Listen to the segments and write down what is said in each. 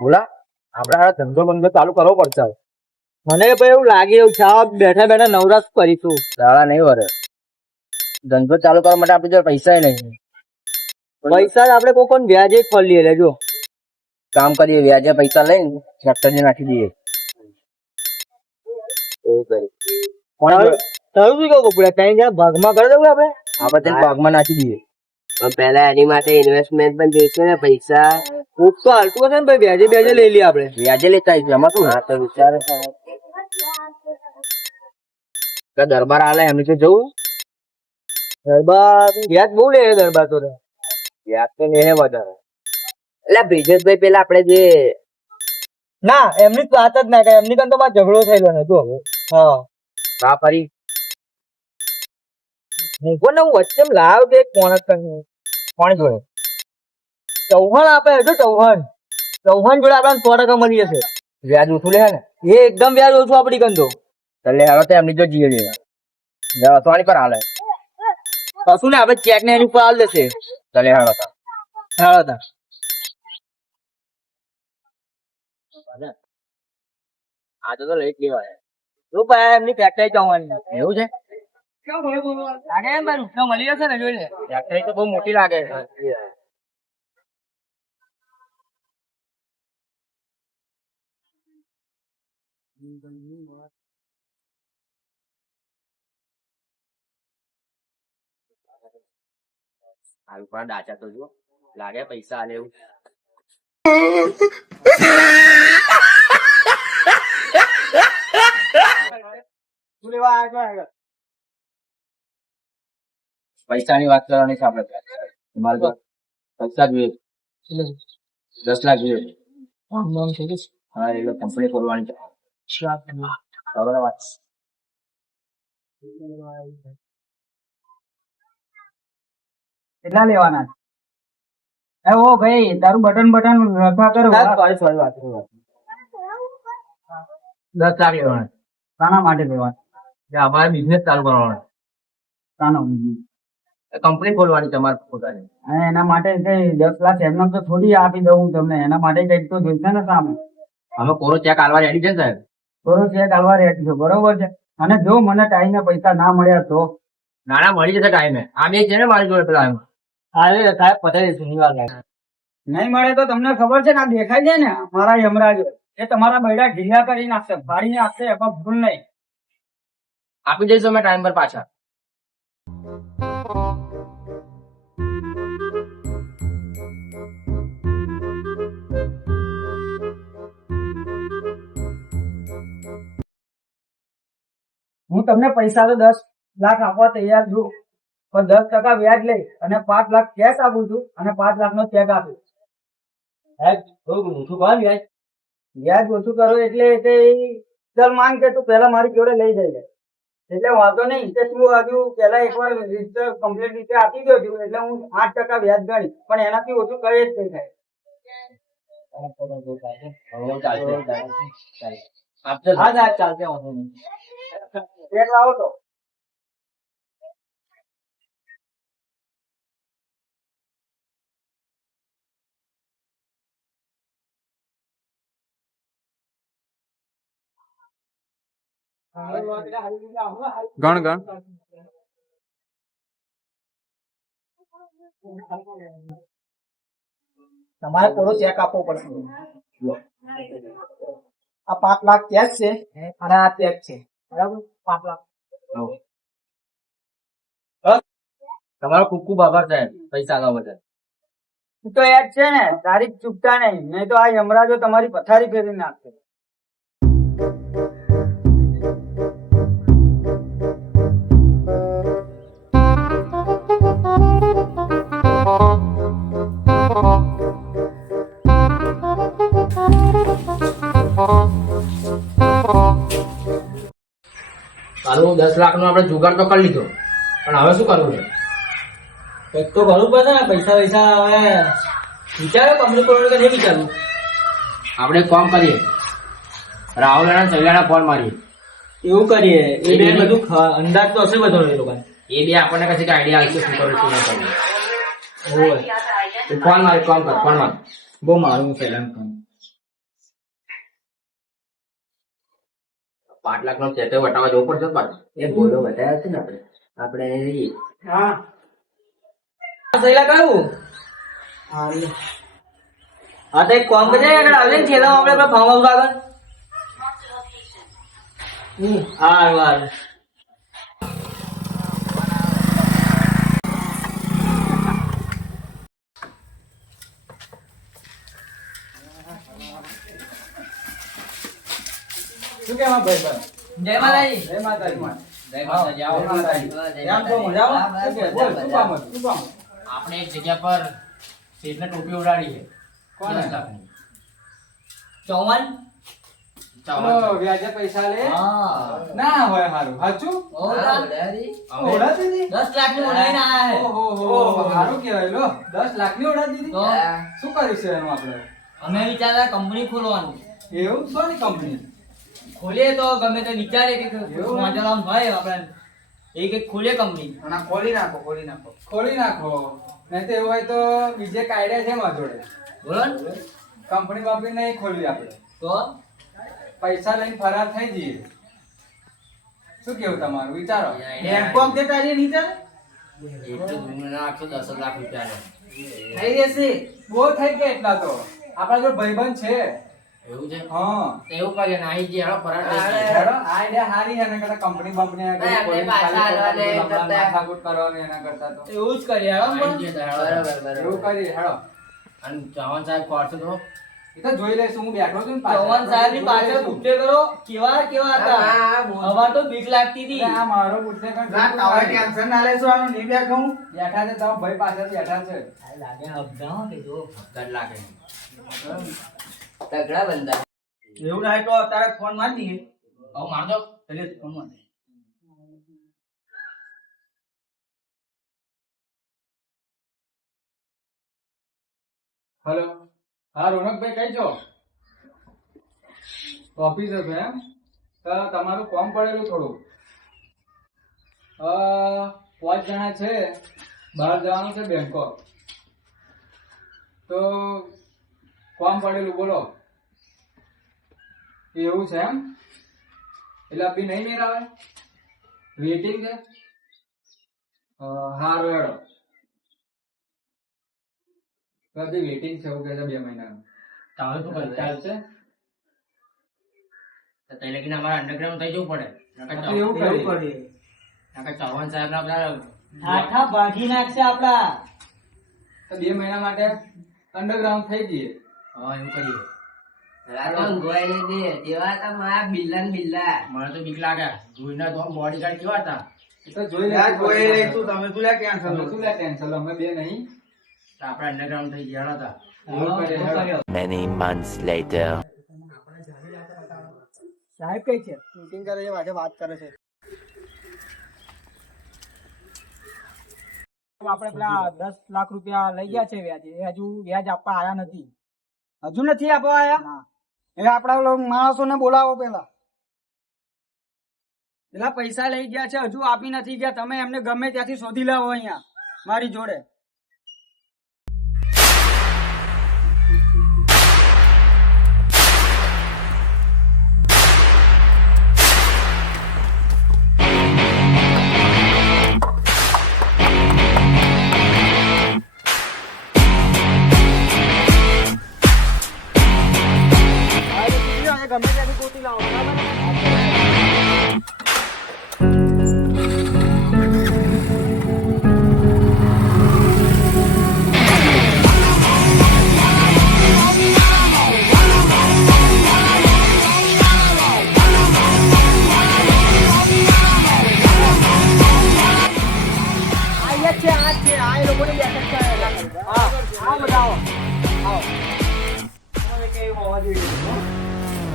બોલા આપડે ધંધો બંધો ચાલુ કરવો પડશે. મને ભાઈ એવું લાગે એવું છે બેઠા બેઠા નવરાશ કરીશું. દાડા નહીં વરે ધંધો ચાલુ કરવા માટે આપણી જોડે પૈસા નહીં. પૈસા આપડે કોઈ વ્યાજે ખોલીએ લેજો. કામ કરીએ વ્યાજે પૈસા લઈને ટ્રેક્ટર નાખી દઈએ. એવું કરી તારું શું કહું પડે ત્યાં જ્યાં ભાગમાં કરી દઉં આપણે તેને ભાગમાં નાખી દઈએ. પણ પેલા એની માટે ઇન્વેસ્ટમેન્ટ પણ દેશે ને પૈસા. ખૂબ તો હાલતું હશે ને ભાઈ વ્યાજે વ્યાજે લઈ લઈએ આપણે. વ્યાજે લેતા આવીશું એમાં શું. હા તો વિચારે દરબાર હાલે એમની તો જવું. દરબાર વ્યાજ બહુ લે દરબાર તો વ્યાજ તો લે વધારે. એટલે બ્રિજેશભાઈ પેલા આપડે જે ના એમની વાત જ ના કરે. એમની કન તો મારો ઝઘડો થયેલો ને તું હવે. હા બા ફરી હું કોને હું વચ્ચે લાવ કે કોણ કોણ જોડે ચૌહાણ આપે જો ચૌહાણ જોડે આપણને 100% મળી જશે. વ્યાજ ઓછું લે ને એ એકદમ વ્યાજ ઓછું આપડી કન તો. એટલે હવે તો એમની જો જીએ લેવા સોની પર હાલે કશું ને આપણે ચેક ને એની ઉપર હાલ દેશે. ચલે હાલો તા હાલો તા આજે તો લઈ જ લેવાય. શું ભાઈ એમની ફેક્ટરી જવાની એવું છે લાગે એમ ભાઈ રૂપિયા મળી જશે ને જોઈ લે. ફેક્ટરી તો બહુ મોટી લાગે. હાલ પણ ડાચા તો જો લાગે પૈસા આલે એવું. પૈસાની વાત કરવાની છે આપડે. તમારે તો પૈસા જોઈએ 10 લાખ જોઈએ. હા એટલે કંપની ખોલવાની છે. કરો ને વાત. કેટલા લેવાના? એ ઓ ભાઈ તારું બટન રખવા કરો. સોરી વાત 10 લાખ લેવાના. શાના માટે લેવાના? અમારે બિઝનેસ ચાલુ કરવાનો. શાનો? કંપની ખોલવાની તમારે પોતાની. અને એના માટે કઈ 10 લાખ એમને તો થોડી આપી દઉં તમને. એના માટે કઈક તો જોઈશે ને સામે. અમે કોરો ચેક આલવા રેડી છે સાહેબ. થોડો ચેક આલવા રેડી છો બરોબર છે. અને જો મને ટાઈમે પૈસા ના મળ્યા તો નાના મળી જશે ટાઈમે. આ બે છે ને મારી જોડે પેલા એમ. અરે સાહેબ પતાવી દઈશું નિવાર લાગે. નહીં મળે તો તમને ખબર છે ને આ દેખાય છે ને મારા યમરાજ એ તમારા બૈડા ઢીલા કરી નાખશે, ફાડી નાખશે. એમાં ભૂલ નહીં. આપી દઈશું અમે ટાઈમ પર પાછા. હું તમને પૈસા તો 10 લાખ આપવા તૈયાર છું, પણ 10% વ્યાજ લઈ અને 5 લાખ કેશ આપું છું અને 5 લાખ નો ચેક આપું. વ્યાજ ઓછું કરો એટલે ચલ માન કે તું પેલા મારી જોડે લઈ જઈ એટલે વાંધો નહીં. કે તું હજુ પેલા એકવાર કમ્પ્લીટ રીતે આપી દો છું એટલે હું 8% વ્યાજ ગણી, પણ એનાથી ઓછું કરે જ નહીં થાય. હા સાહેબ ચાલશે વાંધો નહીં. ચેક લાવો તો ગણ ગણ તમારે પૂરો ચેક આપવો પડશે. આ 5 લાખ કેશ છે અને આ ચેક છે બરાબર. 5 લાખ તમારો ખૂબ ખૂબ આભાર સાહેબ પૈસા આલવા બદલ. તો યાદ છે ને તારીખ ચૂકતા નહીં તો આ યમરાજો તમારી પથારી ફેરવી નાખશે. સારું 10 લાખ નો આપડે જુગાડ તો કરી લીધો, પણ હવે શું કરવું છે? કંઈક તો કરવું પડશે ને. પૈસા હવે વિચારો કમ્પ્લીટ કરવાનું કે નહીં વિચારવું. આપણે એક કામ કરીએ, રાહુલ અને સૈયાના ફોન મારીએ. એવું કરીએ. એ બે બધું અંદાજ તો હશે બધો એ લોકો. એ બે આપણને કશી આઈડિયા આવશે શું કરવું શું ના કરવું. ફોન મારી કામ કર. ફોન માર. બહુ મારું સૈલાન કામ. 5 લાખ નો ચેક વટાવા જવું પડશે પાછું. એ બોલો બતાવ્યો છે ને આપણે રહીએ. હા પહેલા કયું હા તો એક કામ કરજે આગળ આવે ને છેલ્લા આપણે ફાર્મ હાઉસ આગળ હા વાર શું કહેવા ભાઈ ભાઈ? જય માતાજી. જય માતાજી. જય માતાજી. આવો. જય માતાજી. કેમ છો? મજામાં? શું કહે? બોલ, શું કામ હતું? શું કામ હતું? આપણે એક જગ્યા પર શેઠને ટોપી ઉડાડી છે. કોને? 10 લાખની. 54 ઓ, વ્યાજે પૈસા લે ના હોય હારું સાચું ઓડાડી ઓઢાતી હતી? 10 લાખ ની ઓડાઈને આયા હે. ઓહો, સારું કહેવાય લો 10 લાખની ઓઢાતી હતી? તો શું કર્યું છે એનું આપણે અમે વિચારતા કંપની ખોલવાનું એવું સોની કંપની ખોલીએ તો ગમે તે વિચારે કે એવું? મજામાં હોય આપણે એક ખોલીએ કંપની ખોલી નાખો ખોલી નાખો નહીં તો એવું હોય તો બીજે કાયદા છે મારા જોડે બોલો ને. કંપની બાપની નહીં ખોલવી આપણે તો પૈસા લઈને ફરાર થઈ જઈએ શું કેવું તમારું વિચારો બેંકોક તે તારી નીચે એટલું ધૂળ નાખશો 10 લાખ રૂપિયા થઈ જશે બહુ થઈ ગયા એટલા તો આપણા જોડે ભાઈબંધ છે એવું છે. હા તો એવું કરીએ ને આઈ જે હેડો ફરાર થઈ અરે, જઈએ. હેડો, આ idea હારી છે એના કરતા કંપની બંપની આગળ ના, એમને ખોલીને પાછા ખાલી હાલવાને ખોટું કરતા- માથાકૂટ કરવાની એના કરતા તો એવું જ કરીએ હેડો આઈ પણ. જઈએ તો હેડો. બરાબર એવું કરીએ હેડો અને ચૌહાણ સાહેબ ખોરશો તો એ તો જોઈ લઈશું હું બેઠો છું ને ચૌહાણ સાહેબ ની પાછળ જોઈ લઈશું. બુટ્ટે કરો કેવા કેવા હતા અમાર તો બીક લાગતી હતી એટલે આ મારો બુટ્ટે કાંઈ ટેન્શન ના લેશો આનું નહીં બેઠું બેઠા છે તો ભાઈ પાછળ બેઠા છે લાગે અબધાઓ કે જો 10 લાખ. તગડા બંદા એવું ના તો તારે ફોન માર દઈએ આવો માર દો. એટલે ફોન માર દે હેલો હા રોનકભાઈ કઈ છો ઓફિસે છો એમ તો તમારું ફોર્મ પડેલું થોડું 5 જણા છે બહાર જવાનું છે બેંકોક તો ફોર્મ પડેલું બોલો એવું છે એમ એટલે અભી નહીં મેર આવે વેટિંગ છે હારું હેડો કદી વેટિંગ છે એવું કહે છે 2 મહિનાનું તારે શું કરવું? ચાલશે તો તઈ લગીને અમારે અંડરગ્રાઉન્ડ થઈ જવું પડે. નકર તો એવું કરીએ. નકર ચૌહાણ સાહેબ ના બધા આખા ભાગી નાખશે આપડા તો 2 મહિના માટે અંડરગ્રાઉન્ડ થઈ જઈએ હા એવું કરીએ. રાતમ ગોઈ ને દે તેવા તો મારા બિલ્લા ને બિલ્લા મને તો બીક લાગે જોઈને તો બોડીગાર્ડ કેવા હતા. એ તો જોઈ લઈશું. તમે શું લે ટેન્શન લો અમે 2 નહીં તો આપણે અંડરગ્રાઉન્ડ થઈ ગયા હતા. એવું કરીએ, હેડો. Many months later. સાહેબ કઈ છે મીટિંગ કરે છે વાટે વાત કરે છે આપણે પેલા 10 લાખ રૂપિયા લઈ ગયા છે વ્યાજ એ હજુ વ્યાજ આપવા આયા નથી હજુ નથી આપવા આયા એ આપડા માણસો ને બોલાવો પેલા પૈસા લઈ ગયા છે હજુ આપી નથી ગયા તમે એમને ગમે ત્યાંથી શોધી લાવો અહીંયા મારી જોડે ગમે ત્યાંથી ગોતી લાવો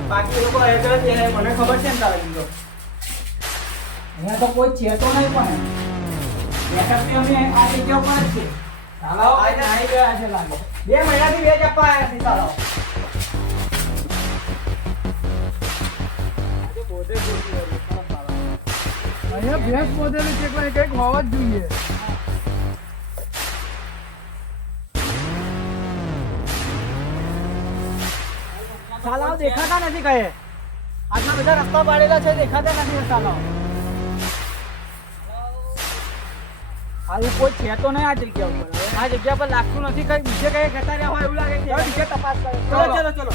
બાકી એ લોકો હેઠળ જ છે, મને ખબર છે ને તારા જીતો અહીંયા તો કોઈ છે તો નહીં પણ બેઠક અમે આ જગ્યા પર જ છે ચાલો નાઈ ગયા છે લાગે 2 મહિનાથી વેજ આપવા આવ્યા છે ચાલો અહીંયા ભેંસ મોદેલી છે એટલે કંઈક હોવા જ જોઈએ સાલાઓ દેખાતા નથી કહે આટલા બધા રસ્તા પાડેલા છે દેખાતા નથી રસ્તાનો. આ કોઈ છે તો નહીં આ જગ્યા ઉપર. આ જગ્યા પર લાગતું નથી કઈ બીજે કઈ જતા રહ્યા હોય એવું લાગે છે. બીજે તપાસ કરો. ચલો ચલો ચલો.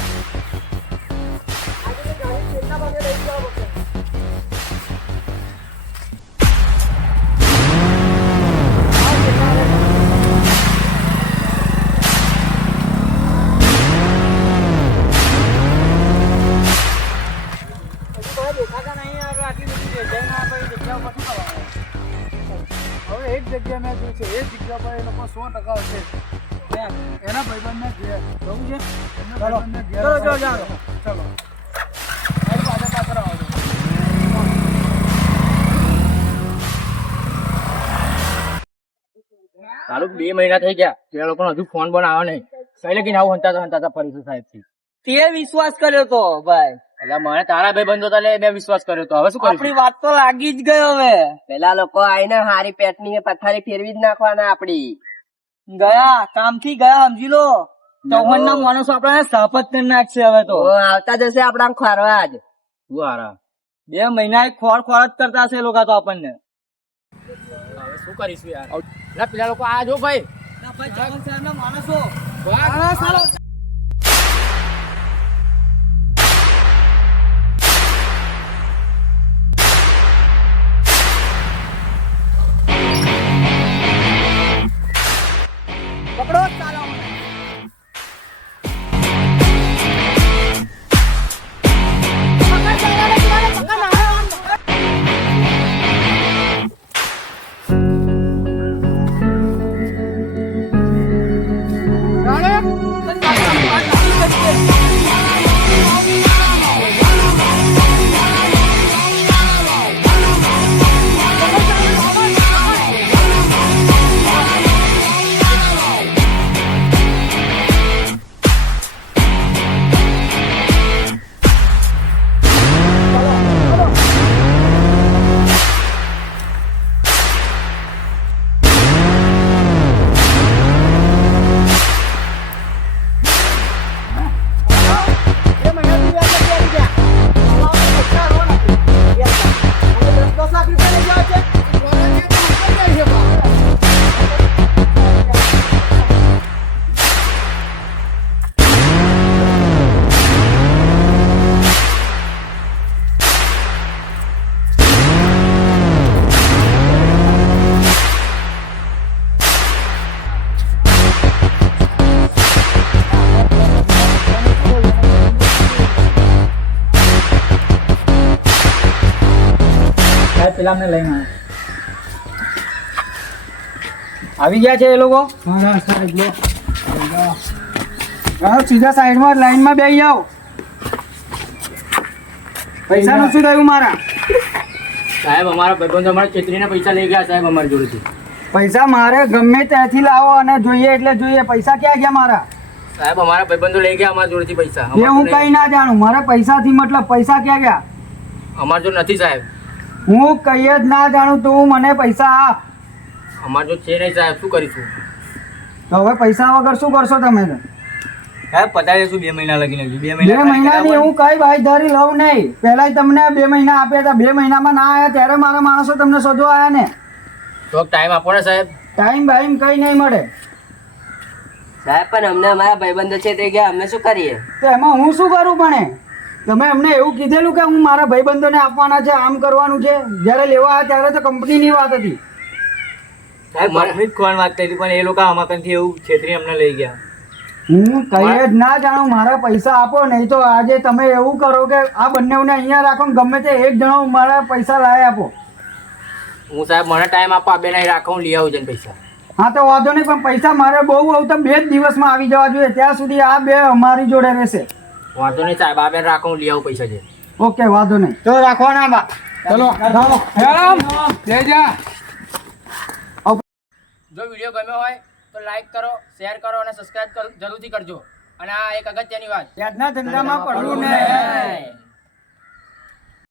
આજે ગાડી કેટલા વાગે લઈ જવા પડશે? દેખાતા નહીં હવે આટલી બધી જઈને આપણે જગ્યા ઉપર શું કરવાનું? હવે એક જગ્યા મેં જોઈ છે એ જગ્યા પર એ લોકો 100% હશે. એના ભાઈબંધને ઘેર જવું છે. એમના ચલો ભાઈબંધને ઘેર ચલો ચલો ચાલો. ચલો મારી પાસે પાછળ આવજો. ચાલુ 2 મહિના થઈ ગયા તે લોકોનો હજુ ફોન પણ આવ્યો નહીં. કઈ લગીને આવું હંતાતા ફરીશું સાહેબ થી. તે વિશ્વાસ કર્યો તો ભાઈ. એટલે મને તારા ભાઈ બંધો હતા એટલે મેં વિશ્વાસ કર્યો તો હવે શું આપણી કરું? વાત તો લાગી જ ગયો હવે. પેલા લોકો આવીને હારી પેટની પથારી ફેરવી જ નાખવાના આપડી. ગયા કામથી ગયા સમજી લો. 54 ના માણસો આપણે સાપત કરી નાખશે હવે તો. ઓ, આવતા જશે આપડા ખોરવા જ. શું હારા 2 મહિના ખોર ખોર જ કરતા હશે એ લોકો તો આપણને. હવે શું કરીશું યાર? એટલે પેલા લોકો આ જો ભાઈ ભાઈ જગન સાહેબ ના માણસો પકડો ચાલો મને. પેલા અમને લઈને આવી ગયા છે એ લોકો. હા સાહેબ લો. સીધા સાઈડમાં લાઈનમાં બેસી જાઓ. પૈસાનું શું થયું મારા? સાહેબ અમારા ભાઈબંધો અમારા છેતરીને પૈસા લઈ ગયા સાહેબ અમારી જોડેથી. પૈસા મારે ગમે ત્યાંથી લાવો અને જોઈએ એટલે જોઈએ. પૈસા ક્યાં ગયા મારા? સાહેબ અમારા ભાઈબંધો લઈ ગયા અમારી જોડેથી પૈસા. એ હું કઈ ના જાણું. મારે પૈસાથી મતલબ પૈસા ક્યાં ગયા? અમારી જોડે નથી સાહેબ. હું કઈ જ ના જાણું તું મને પૈસા આપ. અમારી જોડે છે નહીં સાહેબ. શું કરીશું? તો હવે પૈસા વગર શું કરશો તમે? સાહેબ પતાવી દઈશું 2 મહિના લગીને. 2 2 મહિનાની હું કઈ ભાઈ ધરી લઉં નહીં. પેલા તમને 2 મહિના આપ્યા હતા. 2 મહિનામાં ના આવ્યા ત્યારે મારા માણસો તમને શોધવા આવ્યા ને. તો ટાઈમ આપો ને સાહેબ. ટાઈમ બાઈમ કઈ નહીં મળે. સાહેબ પણ અમને અમારા ભાઈબંધો છે તે ગયા, અમે શું કરીએ? તો એમાં હું શું કરું? પણ તમે અમને એવું કીધેલું કે હું મારા ભાઈબંધોને આપવાના છે, આમ કરવાનું છે. જ્યારે લેવા આવ્યા ત્યારે તો કંપનીની વાત હતી. સાહેબ મને કોણ વાત કરી પણ એ લોકો અમાકનથી એવું છેતરી અમને લઈ ગયા. હું કઈ જ ના જાણું. મારા પૈસા આપો, નહીં તો આજે તમે એવું કરો કે આ બંનેઓને અહીંયા રાખો ને ગમે તે એક જણો મારા પૈસા લાવી આપો. હું સાહેબ મને ટાઈમ આપો. આ બે નહીં રાખો, હું લઈ આવું છે પૈસા. હા તો વાંધો નહીં, પણ પૈસા મારે બહુ આવતા 2 જ દિવસમાં આવી જવા જોઈએ. ત્યાં સુધી આ બે અમારી જોડે રહેશે. વાંધો નહીં સાહેબ. આ બે રાખો, હું લઈ આવું પૈસા છે. ઓકે વાંધો નહીં. તો રાખવાના બા. ચલો હેરામ જય જા. જો વિડીયો ગમ્યો હોય તો લાઈક કરો, શેર કરો અને સબસ્ક્રાઇબ જરૂરથી કરજો. અને આ એક અગત્યની વાત, યાદના ધંધામાં પડવું નહીં.